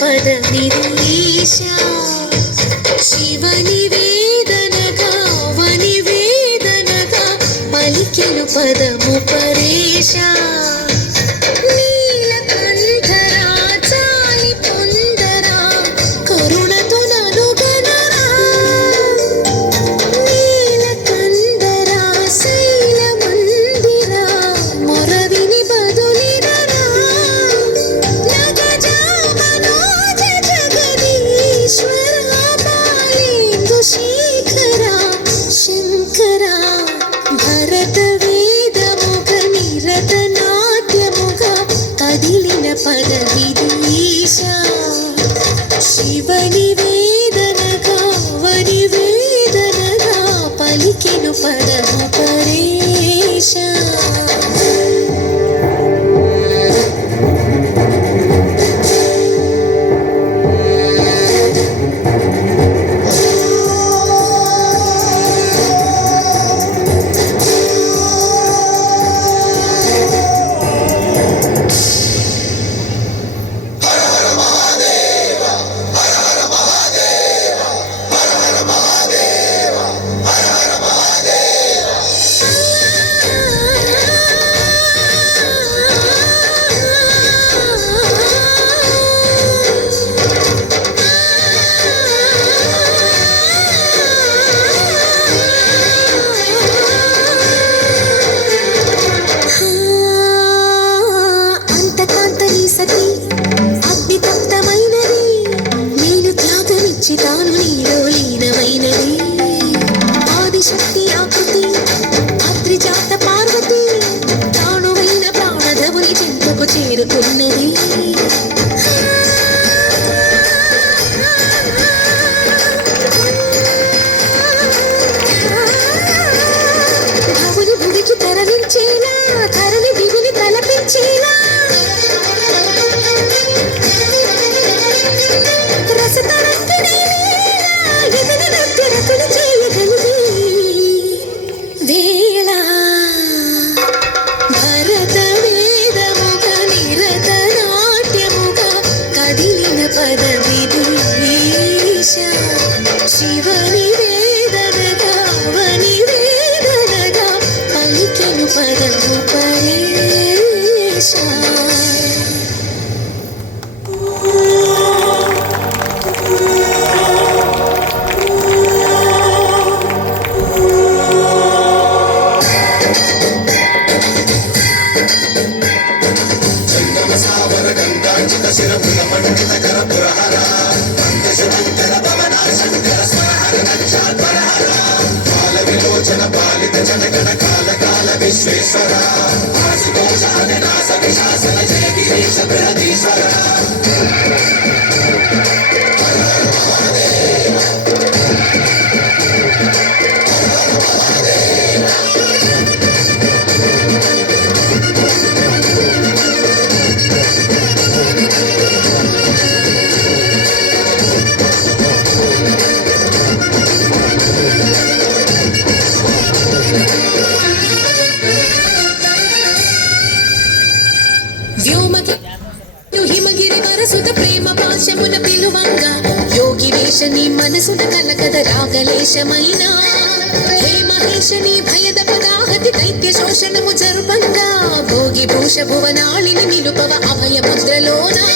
పదమిరీశా శివని వేదనగా వని వేదనగా పలికెను పదము పరేశా పదవిరీశా శివని వేదనగా వని వేదనగా పలికెను పదము పరేశా తాను నీలో లీనమైనది ఆదిశక్తి ఆకృతి అద్రిజాత పార్వతి తానువైన ప్రాణధవుని చెంతకు చేరుకున్నది భవుని భువికి తరలించేలా ధరణి దివిని తలపించేలా శివని వేదనగా వని వేదనగా పలికెను పదము పరేశా విశ్వేశ్వర ఆశుతోష అవినాశ విశాసన జయ గిరీశ బృహదీశ్వర హిమగిరి వరసుత ప్రేమ పాశమున పిలువంగా యోగి వేషని మనసున కలకద రాగలేశమైన హే మహేశని భయద పదాహతి దైత్య శోషణము జరుపంగా భోగి భూష భువనాళిని నిలుపవ అభయ ముద్రలోనా